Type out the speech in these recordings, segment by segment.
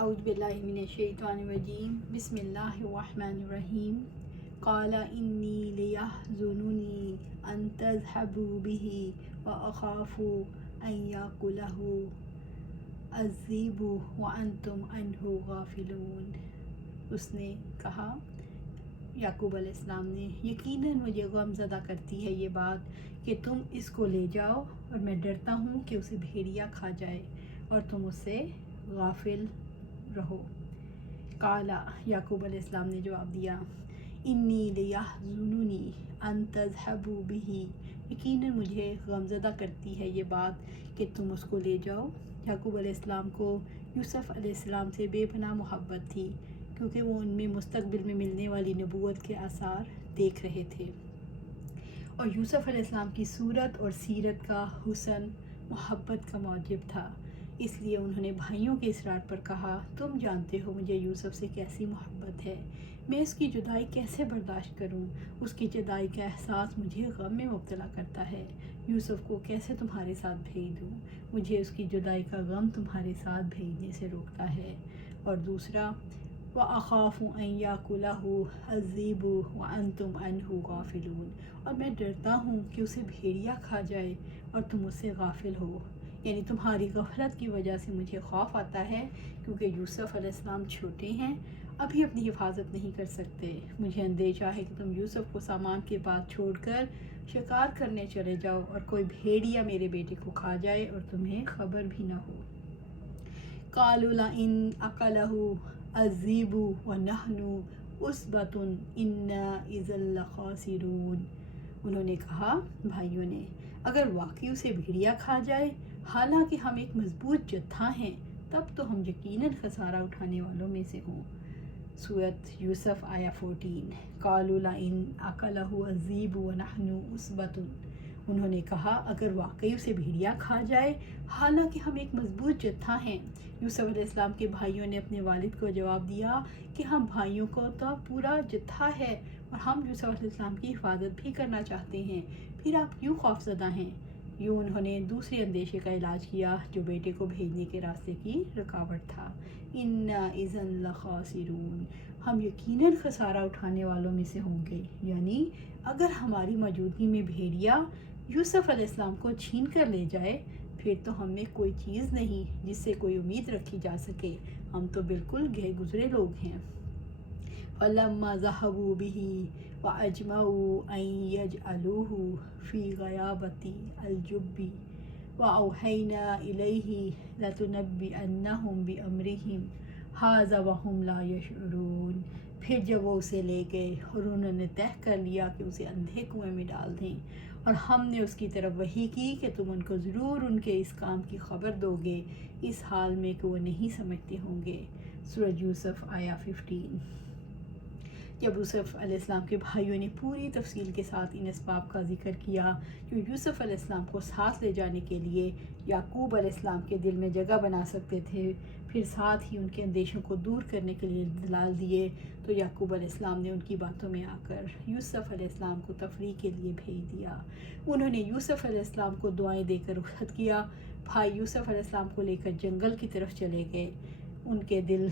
اعوذ باللہ من الشیطان الرجیم بسم اللہ الرحمن الرحیم قال انی لیحزننی ان تذهبوا به واخاف ان یاکلہ الذئب وانتم عنہ غافلون۔ اس نے کہا، یعقوب علیہ السلام نے، یقیناً مجھے غم زدہ کرتی ہے یہ بات کہ تم اس کو لے جاؤ، اور میں ڈرتا ہوں کہ اسے بھیڑیا کھا جائے اور تم اس سے غافل رہو۔ قالا، یعقوب علیہ السلام نے جواب دیا، انی لیحزننی ان تذهبوا به، یقیناً مجھے غمزدہ کرتی ہے یہ بات کہ تم اس کو لے جاؤ۔ یعقوب علیہ السلام کو یوسف علیہ السلام سے بے پناہ محبت تھی، کیونکہ وہ ان میں مستقبل میں ملنے والی نبوت کے آثار دیکھ رہے تھے، اور یوسف علیہ السلام کی صورت اور سیرت کا حسن محبت کا موجب تھا۔ اس لیے انہوں نے بھائیوں کے اصرار پر کہا، تم جانتے ہو مجھے یوسف سے کیسی محبت ہے، میں اس کی جدائی کیسے برداشت کروں؟ اس کی جدائی کا احساس مجھے غم میں مبتلا کرتا ہے۔ یوسف کو کیسے تمہارے ساتھ بھیج دوں؟ مجھے اس کی جدائی کا غم تمہارے ساتھ بھیجنے سے روکتا ہے۔ اور دوسرا، وَأَخَافُ أَن يَأْكُلَهُ الذِّئْبُ وَأَنْتُمْ عَنْهُ غَافِلُونَ، اور میں ڈرتا ہوں کہ اسے بھیڑیا کھا جائے اور تم اس سے غافل ہو، یعنی تمہاری غفلت کی وجہ سے مجھے خوف آتا ہے، کیونکہ یوسف علیہ السلام چھوٹے ہیں، ابھی اپنی حفاظت نہیں کر سکتے۔ مجھے اندیشہ ہے کہ تم یوسف کو سامان کے پاس چھوڑ کر شکار کرنے چلے جاؤ اور کوئی بھیڑیا میرے بیٹے کو کھا جائے اور تمہیں خبر بھی نہ ہو۔ قالوا لئن أكله الذئب ونحن عصبة إنا إذا لخاسرون، انہوں نے کہا، بھائیوں نے، اگر واقعی اسے بھیڑیا کھا جائے حالانکہ ہم ایک مضبوط جتھا ہیں، تب تو ہم یقیناً خسارہ اٹھانے والوں میں سے ہوں۔ سورۃ یوسف آیا 14۔ قالوا لئن أكله الذئب ونحن عصبة، انہوں نے کہا، اگر واقعی اسے بھیڑیا کھا جائے حالانکہ ہم ایک مضبوط جتھا ہیں۔ یوسف علیہ السلام کے بھائیوں نے اپنے والد کو جواب دیا کہ ہم بھائیوں کو تو پورا جتھا ہے اور ہم یوسف علیہ السلام کی حفاظت بھی کرنا چاہتے ہیں، پھر آپ کیوں خوفزدہ ہیں؟ یوں انہوں نے دوسرے اندیشے کا علاج کیا جو بیٹے کو بھیجنے کے راستے کی رکاوٹ تھا۔ اِنَّا اِذًا لَخَاسِرُونَ، ہم یقیناً خسارہ اٹھانے والوں میں سے ہوں گے، یعنی اگر ہماری موجودگی میں بھیڑیا یوسف علیہ السلام کو چھین کر لے جائے، پھر تو ہم میں کوئی چیز نہیں جس سے کوئی امید رکھی جا سکے، ہم تو بالکل گئے گزرے لوگ ہیں۔ فَلَمَّا ذَهَبُوا بِهِ وَأَجْمَعُوا أَن يَجْعَلُوهُ فِي غَيَابَتِ الْجُبِّ وَأَوْحَيْنَا إِلَيْهِ لَتُنَبِّئَنَّهُم بِأَمْرِهِمْ هَٰذَا وَهُمْ لَا يَشْعُرُونَ، پھر جب وہ اسے لے گئے اور انہوں نے طے کر لیا کہ اسے اندھے کنویں میں ڈال دیں، اور ہم نے اس کی طرف وحی کی کہ تم ان کو ضرور ان کے اس کام کی خبر دو گے، اس حال میں کہ وہ نہیں سمجھتے ہوں گے۔ سورۃ یوسف آیا 15۔ جب یوسف علیہ السلام کے بھائیوں نے پوری تفصیل کے ساتھ ان اسباب کا ذکر کیا جو یوسف علیہ السلام کو ساتھ لے جانے کے لیے یعقوب علیہ السلام کے دل میں جگہ بنا سکتے تھے، پھر ساتھ ہی ان کے اندیشوں کو دور کرنے کے لیے دلال دیے، تو یعقوب علیہ السلام نے ان کی باتوں میں آ کر یوسف علیہ السلام کو تفریح کے لیے بھیج دیا۔ انہوں نے یوسف علیہ السلام کو دعائیں دے کر رخصت کیا۔ بھائی یوسف علیہ السلام کو لے کر جنگل کی طرف چلے گئے۔ ان کے دل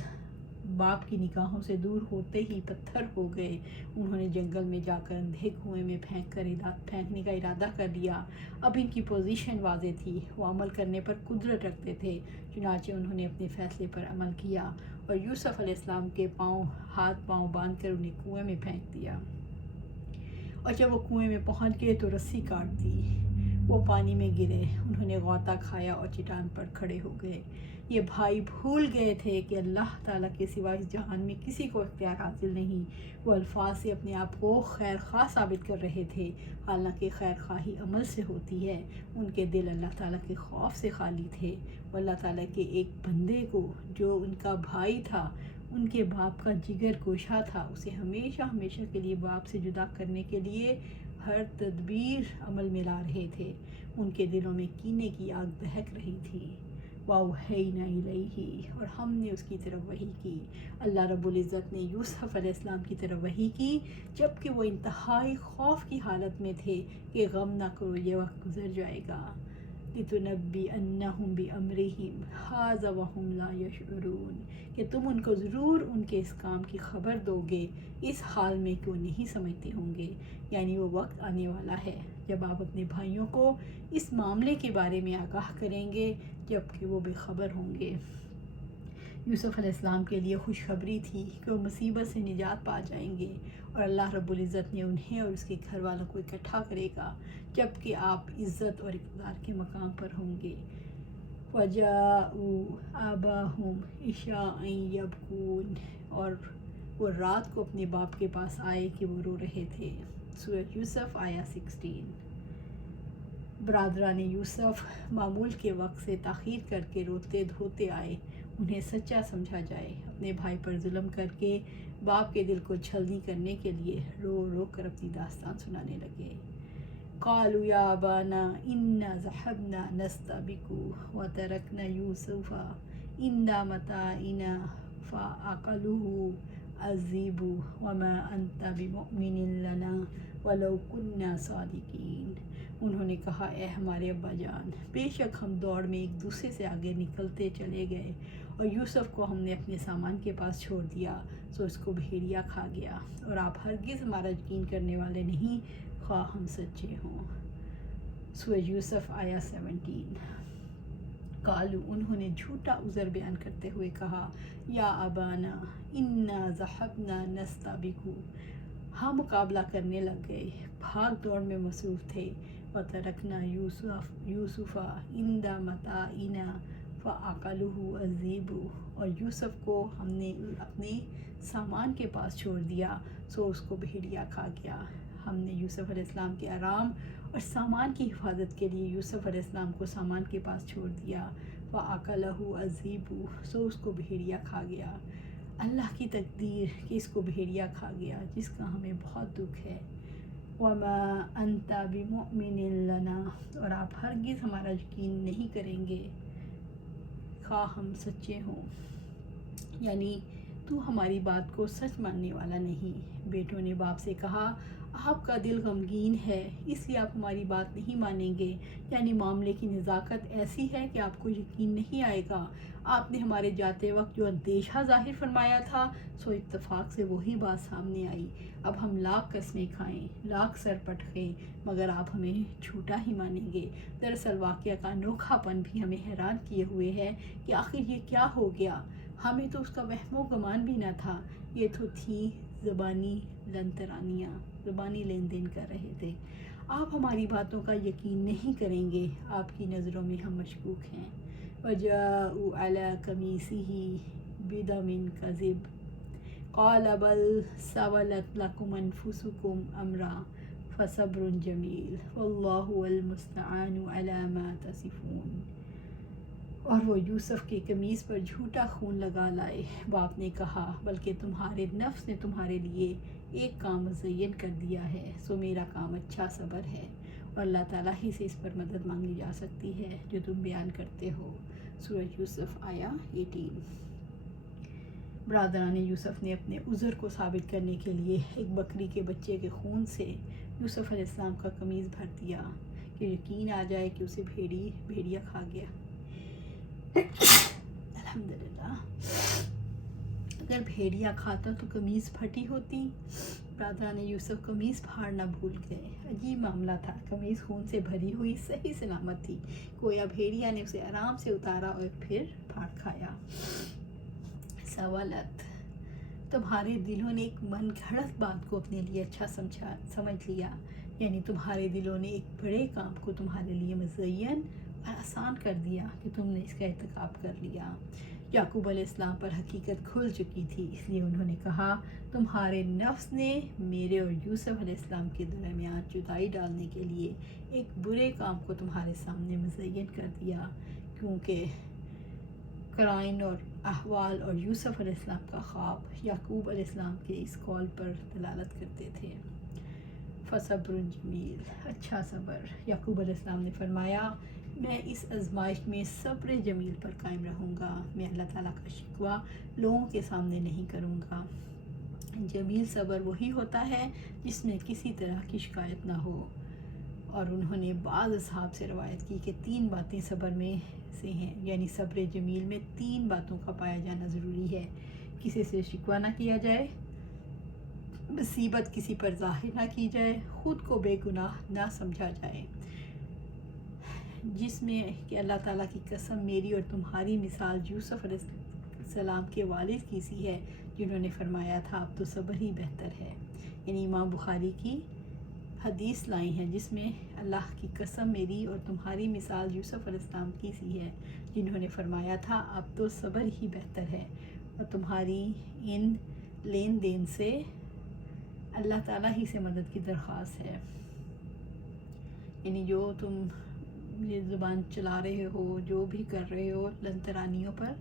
باپ کی نگاہوں سے دور ہوتے ہی پتھر ہو گئے۔ انہوں نے جنگل میں جا کر اندھے کنویں میں پھینکنے کا ارادہ کر لیا۔ اب ان کی پوزیشن واضح تھی، وہ عمل کرنے پر قدرت رکھتے تھے، چنانچہ انہوں نے اپنے فیصلے پر عمل کیا اور یوسف علیہ السلام کے ہاتھ پاؤں باندھ کر انہیں کنویں میں پھینک دیا، اور جب وہ کنویں میں پہنچ گئے تو رسی کاٹ دی، وہ پانی میں گرے، انہوں نے غوطہ کھایا اور چٹان پر کھڑے ہو گئے۔ یہ بھائی بھول گئے تھے کہ اللہ تعالیٰ کے سوا اس جہان میں کسی کو اختیار حاصل نہیں۔ وہ الفاظ سے اپنے آپ کو خیر خواہ ثابت کر رہے تھے، حالانکہ خیر خواہی عمل سے ہوتی ہے۔ ان کے دل اللہ تعالیٰ کے خوف سے خالی تھے۔ وہ اللہ تعالیٰ کے ایک بندے کو جو ان کا بھائی تھا، ان کے باپ کا جگر گوشہ تھا، اسے ہمیشہ ہمیشہ کے لیے باپ سے جدا کرنے کے لیے ہر تدبیر عمل میں لا رہے تھے۔ ان کے دلوں میں کینے کی آگ دہک رہی تھی۔ وَأَوْحَيْنَا إِلَيْهِ، اور ہم نے اس کی طرف وحی کی۔ اللہ رب العزت نے یوسف علیہ السلام کی طرف وحی کی جبکہ وہ انتہائی خوف کی حالت میں تھے کہ غم نہ کرو، یہ وقت گزر جائے گا۔ لِتُنَبِّئَنَّهُم بِأَمْرِهِمْ هَٰذَا وَهُمْ لَا يَشْعُرُونَ کہ تم ان کو ضرور ان کے اس کام کی خبر دو گے اس حال میں کہ وہ نہیں سمجھتے ہوں گے، یعنی وہ وقت آنے والا ہے جب آپ اپنے بھائیوں کو اس معاملے کے بارے میں آگاہ کریں گے جب کہ وہ بے خبر ہوں گے۔ یوسف علیہ السلام کے لیے خوشخبری تھی کہ وہ مصیبت سے نجات پا جائیں گے اور اللہ رب العزت نے انہیں اور اس کے گھر والوں کو اکٹھا کرے گا جب کہ آپ عزت اور اقتدار کے مقام پر ہوں گے۔ وَجَاءُوا آبَاهُمْ عِشَاءً يَبْكُونَ اور وہ رات کو اپنے باپ کے پاس آئے کہ وہ رو رہے تھے۔ سورہ یوسف آیا 16۔ برادران یوسف معمول کے وقت سے تاخیر کر کے روتے دھوتے آئے، انہیں سچا سمجھا جائے، اپنے بھائی پر ظلم کر کے باپ کے دل کو چھلنی کرنے کے لیے رو رو کر اپنی داستان سنانے لگے۔ قالوا یا ابانا انا ذهبنا نستبق وترکنا یوسف عند متاعنا فاکلہ الذئب وما انت بمؤمن لنا ولو كنا صادقین۔ انہوں نے کہا، اے ہمارے ابا جان، بے شک ہم دوڑ میں ایک دوسرے سے آگے نکلتے چلے گئے اور یوسف کو ہم نے اپنے سامان کے پاس چھوڑ دیا سو اس کو بھیڑیا کھا گیا، اور آپ ہرگز ہمارا یقین کرنے والے نہیں خواہ ہم سچے ہوں۔ سورہ یوسف آیا 17۔ قالو انہوں نے جھوٹا عذر بیان کرتے ہوئے کہا، یا ابانا انا ذهبنا نستبق، ہم مقابلہ کرنے لگ گئے، بھاگ دوڑ میں مصروف تھے، وترکنا یوسف عند متاعنا فاکلہ الذئب، اور یوسف کو ہم نے اپنے سامان کے پاس چھوڑ دیا سو اس کو بھیڑیا کھا گیا۔ ہم نے یوسف علیہ السلام کے آرام اور سامان کی حفاظت کے لیے یوسف علیہ السلام کو سامان کے پاس چھوڑ دیا، فاکلہ الذئب، سو اس کو بھیڑیا کھا گیا۔ اللہ کی تقدیر کہ اس کو بھیڑیا کھا گیا جس کا ہمیں بہت دکھ ہے۔ وما انت بمؤمن لنا، اور آپ ہرگز ہمارا یقین نہیں کریں گے خواہ ہم سچے ہوں، یعنی تو ہماری بات کو سچ ماننے والا نہیں۔ بیٹوں نے باپ سے کہا، آپ کا دل غمگین ہے اس لیے آپ ہماری بات نہیں مانیں گے، یعنی معاملے کی نزاکت ایسی ہے کہ آپ کو یقین نہیں آئے گا۔ آپ نے ہمارے جاتے وقت جو اندیشہ ظاہر فرمایا تھا سو اتفاق سے وہی بات سامنے آئی۔ اب ہم لاکھ قسمیں کھائیں، لاکھ سر پٹکیں مگر آپ ہمیں جھوٹا ہی مانیں گے۔ دراصل واقعہ کا انوکھا پن بھی ہمیں حیران کیے ہوئے ہے کہ آخر یہ کیا ہو گیا، ہمیں تو اس کا وہم و گمان بھی نہ تھا۔ یہ تو تھی زبانی لنترانیاں، زبانی لین دین کر رہے تھے۔ آپ ہماری باتوں کا یقین نہیں کریں گے، آپ کی نظروں میں ہم مشکوک ہیں۔ وَجَاءُوا عَلَىٰ قَمِيصِهِ بِدَمٍ كَذِبٍ قَالَ بَلْ سَوَّلَتْ لَكُمْ أَنفُسُكُمْ أَمْرًا فَصَبْرٌ جَمِيلٌ وَاللَّهُ الْمُسْتَعَانُ عَلَىٰ مَا تَصِفُونَ۔ اور وہ یوسف کی قمیص پر جھوٹا خون لگا لائے۔ باپ نے کہا، بلکہ تمہارے نفس نے تمہارے لیے ایک کام مزین کر دیا ہے، سو میرا کام اچھا صبر ہے، اور اللہ تعالیٰ ہی سے اس پر مدد مانگی جا سکتی ہے جو تم بیان کرتے ہو۔ سورہ یوسف آیا 18۔ برادران یوسف نے اپنے عذر کو ثابت کرنے کے لیے ایک بکری کے بچے کے خون سے یوسف علیہ السلام کا قمیص بھر دیا کہ یقین آ جائے کہ اسے بھیڑیا کھا گیا۔ الحمدللہ، اگر بھیڑیا کھاتا تو قمیص پھٹی ہوتی۔ برادران یوسف قمیص پھاڑنا بھول گئے۔ عجیب معاملہ تھا، قمیص خون سے بھری ہوئی صحیح سلامت تھی، گویا بھیڑیا نے اسے آرام سے اتارا اور پھر پھاڑ کھایا۔ سوالت، تمہارے دلوں نے ایک من گھڑت بات کو اپنے لیے اچھا سمجھ لیا، یعنی تمہارے دلوں نے ایک بڑے کام کو تمہارے لیے مزین اور آسان کر دیا کہ تم نے اس کا ارتکاب کر لیا۔ یعقوب علیہ السلام پر حقیقت کھل چکی تھی، اس لیے انہوں نے کہا، تمہارے نفس نے میرے اور یوسف علیہ السلام کے درمیان جدائی ڈالنے کے لیے ایک برے کام کو تمہارے سامنے مزین کر دیا، کیونکہ قرائن اور احوال اور یوسف علیہ السلام کا خواب یعقوب علیہ السلام کے اس قول پر دلالت کرتے تھے۔ فصبر جمیل، اچھا صبر۔ یعقوب علیہ السلام نے فرمایا، میں اس آزمائش میں صبر جمیل پر قائم رہوں گا، میں اللہ تعالیٰ کا شکوہ لوگوں کے سامنے نہیں کروں گا۔ جمیل صبر وہی ہوتا ہے جس میں کسی طرح کی شکایت نہ ہو اور انہوں نے بعض اصحاب سے روایت کی کہ 3 باتیں صبر میں سے ہیں، یعنی صبر جمیل میں 3 باتوں کا پایا جانا ضروری ہے: کسی سے شکوہ نہ کیا جائے، مصیبت کسی پر ظاہر نہ کی جائے، خود کو بے گناہ نہ سمجھا جائے، جس میں کہ اللہ تعالیٰ کی قسم میری اور تمہاری مثال یوسف علیہ السلام کے والد کی سی ہے، جنہوں نے فرمایا تھا اب تو صبر ہی بہتر ہے۔ یعنی امام بخاری کی حدیث لائی ہیں جس میں اللہ کی قسم میری اور تمہاری مثال یوسف علیہ السلام کی سی ہے، جنہوں نے فرمایا تھا اب تو صبر ہی بہتر ہے، اور تمہاری ان لین دین سے اللہ تعالیٰ ہی سے مدد کی درخواست ہے۔ یعنی جو تم یہ زبان چلا رہے ہو، جو بھی کر رہے ہو لن ترانیوں پر،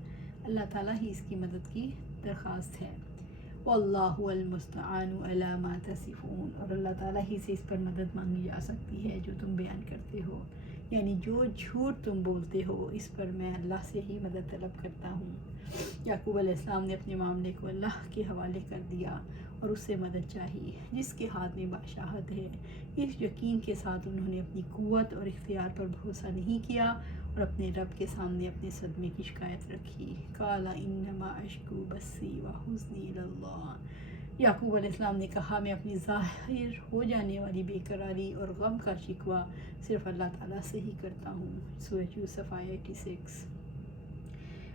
اللہ تعالیٰ ہی اس کی مدد کی درخواست ہے۔ واللہ المستعان علی ما تصفون، اور اللہ تعالیٰ ہی سے اس پر مدد مانگی جا سکتی ہے جو تم بیان کرتے ہو، یعنی جو جھوٹ تم بولتے ہو اس پر میں اللہ سے ہی مدد طلب کرتا ہوں۔ یعقوب علیہ السلام نے اپنے معاملے کو اللہ کے حوالے کر دیا اور اس سے مدد چاہی جس کے ہاتھ میں بادشاہت ہے۔ اس یقین کے ساتھ انہوں نے اپنی قوت اور اختیار پر بھروسہ نہیں کیا اور اپنے رب کے سامنے اپنے صدمے کی شکایت رکھی۔ قال انما اشکو بثی وحزنی الی اللہ، یعقوب علیہ السلام نے کہا میں اپنی ظاہر ہو جانے والی بے قراری اور غم کا شکوہ صرف اللہ تعالیٰ سے ہی کرتا ہوں۔ سورہ یوسف آیہ 86۔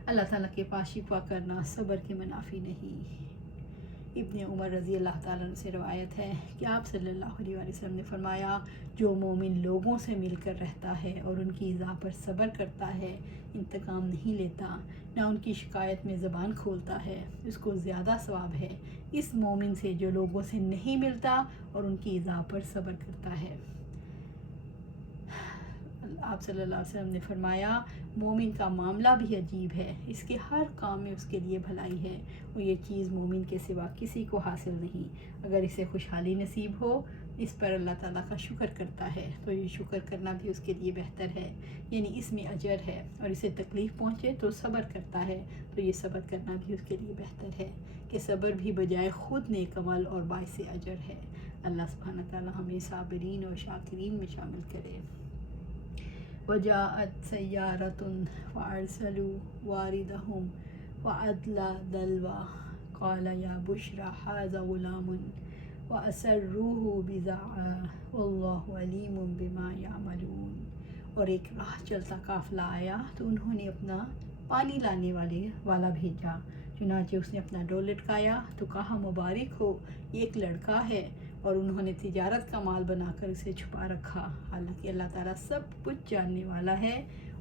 اللہ تعالیٰ کے پاس شکوہ کرنا صبر کے منافی نہیں۔ ابن عمر رضی اللہ تعالیٰ عنہ سے روایت ہے کہ آپ صلی اللہ علیہ وسلم نے فرمایا جو مومن لوگوں سے مل کر رہتا ہے اور ان کی ایذا پر صبر کرتا ہے، انتقام نہیں لیتا، نہ ان کی شکایت میں زبان کھولتا ہے، اس کو زیادہ ثواب ہے اس مومن سے جو لوگوں سے نہیں ملتا اور ان کی ایذا پر صبر کرتا ہے۔ آپ صلی اللہ علیہ وسلم نے فرمایا مومن کا معاملہ بھی عجیب ہے، اس کے ہر کام میں اس کے لیے بھلائی ہے اور یہ چیز مومن کے سوا کسی کو حاصل نہیں۔ اگر اسے خوشحالی نصیب ہو، اس پر اللہ تعالیٰ کا شکر کرتا ہے تو یہ شکر کرنا بھی اس کے لیے بہتر ہے، یعنی اس میں اجر ہے، اور اسے تکلیف پہنچے تو صبر کرتا ہے تو یہ صبر کرنا بھی اس کے لیے بہتر ہے کہ صبر بھی بجائے خود نیک عمل اور باعث اجر ہے۔ اللہ سبحانہ تعالیٰ ہمیں صابرین اور شاکرین میں شامل کرے۔ وجاءت سیارة فأرسلوا واردهم فأدلى دلوه قال يا بشرى هذا غلام وأسروه بضاعة والله عليم بما يعملون۔ اور ایک راہ چلتا قافلہ آیا تو انہوں نے اپنا پانی لانے والا بھیجا، چنانچہ اس نے اپنا ڈول لٹکایا تو کہا مبارک ہو یہ ایک لڑکا ہے، اور انہوں نے تجارت کا مال بنا کر اسے چھپا رکھا، حالانکہ اللہ تعالیٰ سب کچھ جاننے والا ہے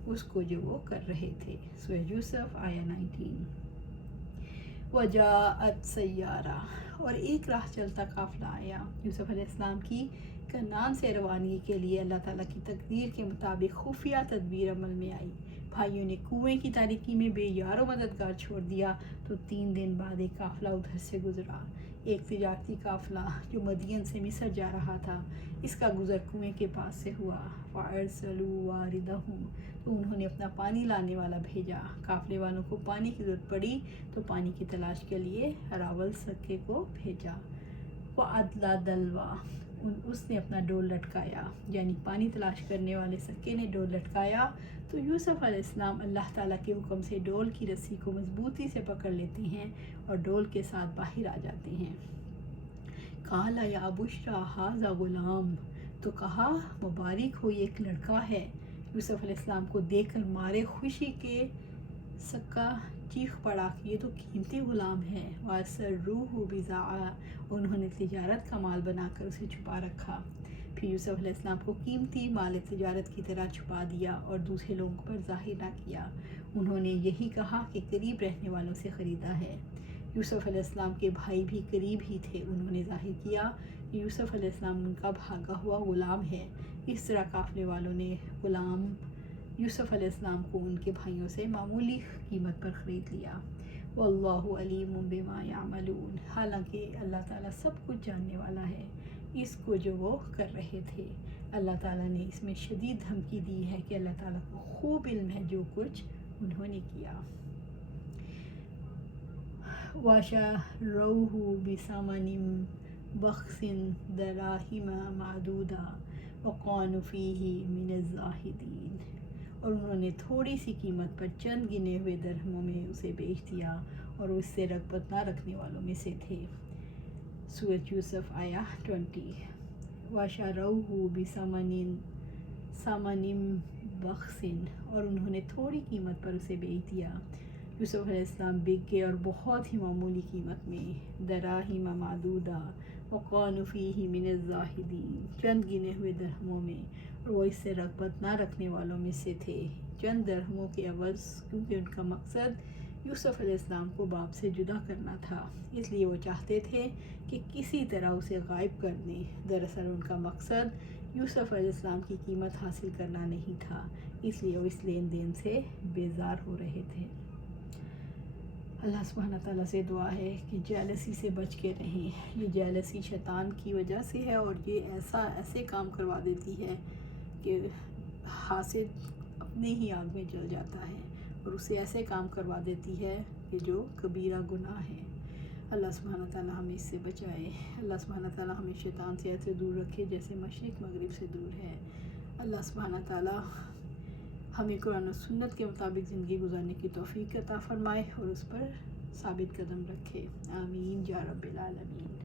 اس کو جو وہ کر رہے تھے۔ سورہ یوسف آیہ 19۔ وجاءت سیارہ، اور ایک راہ چلتا قافلہ آیا۔ یوسف علیہ السلام کی کنعان سے روانگی کے لیے اللہ تعالیٰ کی تقدیر کے مطابق خفیہ تدبیر عمل میں آئی۔ بھائیوں نے کنویں کی تاریکی میں بے یار و مددگار چھوڑ دیا تو 3 دن بعد ایک قافلہ ادھر سے گزرا، ایک تجارتی قافلہ جو مدین سے مصر جا رہا تھا، اس کا گزر کنویں کے پاس سے ہوا۔ فَأَرْسَلُوا وَارِدَهُمْ، تو انہوں نے اپنا پانی لانے والا بھیجا۔ قافلے والوں کو پانی کی ضرورت پڑی تو پانی کی تلاش کے لیے اراول سکے کو بھیجا۔ وَأَدْلَى دَلْوَهُ، اس نے اپنا ڈول لٹکایا، یعنی پانی تلاش کرنے والے سکے نے ڈول لٹکایا تو یوسف علیہ السلام اللہ تعالیٰ کے حکم سے ڈول کی رسی کو مضبوطی سے پکڑ لیتے ہیں اور ڈول کے ساتھ باہر آ جاتے ہیں۔ قال یا بشریٰ ھذا غلام، تو کہا مبارک ہو یہ ایک لڑکا ہے۔ یوسف علیہ السلام کو دیکھ کر مارے خوشی کے سکا چیخ پڑا کہ یہ تو قیمتی غلام ہے۔ وَأَسَرُّوهُ بِضَاعَةٍ، انہوں نے تجارت کا مال بنا کر اسے چھپا رکھا۔ پھر یوسف علیہ السلام کو قیمتی مال تجارت کی طرح چھپا دیا اور دوسرے لوگوں پر ظاہر نہ کیا۔ انہوں نے یہی کہا کہ قریب رہنے والوں سے خریدا ہے۔ یوسف علیہ السلام کے بھائی بھی قریب ہی تھے، انہوں نے ظاہر کیا کہ یوسف علیہ السلام ان کا بھاگا ہوا غلام ہے۔ اس طرح قافلے والوں نے غلام یوسف علیہ السلام کو ان کے بھائیوں سے معمولی قیمت پر خرید لیا۔ واللہ علیم بما یعملون، حالانکہ اللہ تعالیٰ سب کچھ جاننے والا ہے اس کو جو وہ کر رہے تھے۔ اللہ تعالیٰ نے اس میں شدید دھمکی دی ہے کہ اللہ تعالیٰ کو خوب علم ہے جو کچھ انہوں نے کیا۔ وَشَرَوْهُ بِثَمَنٍ بَخْسٍ دَرَاهِمَ مَعْدُودَةٍ وَقَانُوا فِيهِ مِنَ الزَّاهِدِينَ، اور انہوں نے تھوڑی سی قیمت پر چند گنے ہوئے درہموں میں اسے بیچ دیا اور وہ اس سے رغبت نہ رکھنے والوں میں سے تھے۔ سورۃ یوسف آیہ 20۔ وَشَرَوْهُ بِثَمَنٍ بَخْسٍ، اور انہوں نے تھوڑی قیمت پر اسے بیچ دیا۔ یوسف علیہ السلام بک گئے اور بہت ہی معمولی قیمت میں، دراہم معدودہ، وَقَانُوا فِيهِ مِنَ الزَّاهِدِينَ، چند گنے ہوئے درہموں میں، اور وہ اس سے رغبت نہ رکھنے والوں میں سے تھے۔ چند درہموں کے عوض، کیونکہ ان کا مقصد یوسف علیہ السلام کو باپ سے جدا کرنا تھا، اس لیے وہ چاہتے تھے کہ کسی طرح اسے غائب کر دیں۔ دراصل ان کا مقصد یوسف علیہ السلام کی قیمت حاصل کرنا نہیں تھا، اس لیے وہ اس لین دین سے بیزار ہو رہے تھے۔ اللہ سبحانہ تعالیٰ سے دعا ہے کہ جیلسی سے بچ کے رہیں۔ یہ جیلسی شیطان کی وجہ سے ہے، اور یہ ایسے کام کروا دیتی ہے کہ حاسد اپنے ہی آگ میں جل جاتا ہے، اور اسے ایسے کام کروا دیتی ہے کہ جو کبیرہ گناہ ہے۔ اللہ سبحانہ تعالیٰ ہمیں اس سے بچائے۔ اللہ سبحانہ تعالیٰ ہمیں شیطان سے ایسے دور رکھے جیسے مشرق مغرب سے دور ہے۔ اللہ سبحانہ تعالیٰ ہمیں قرآن و سنت کے مطابق زندگی گزارنے کی توفیق عطا فرمائے اور اس پر ثابت قدم رکھے۔ آمین یا رب العالمین۔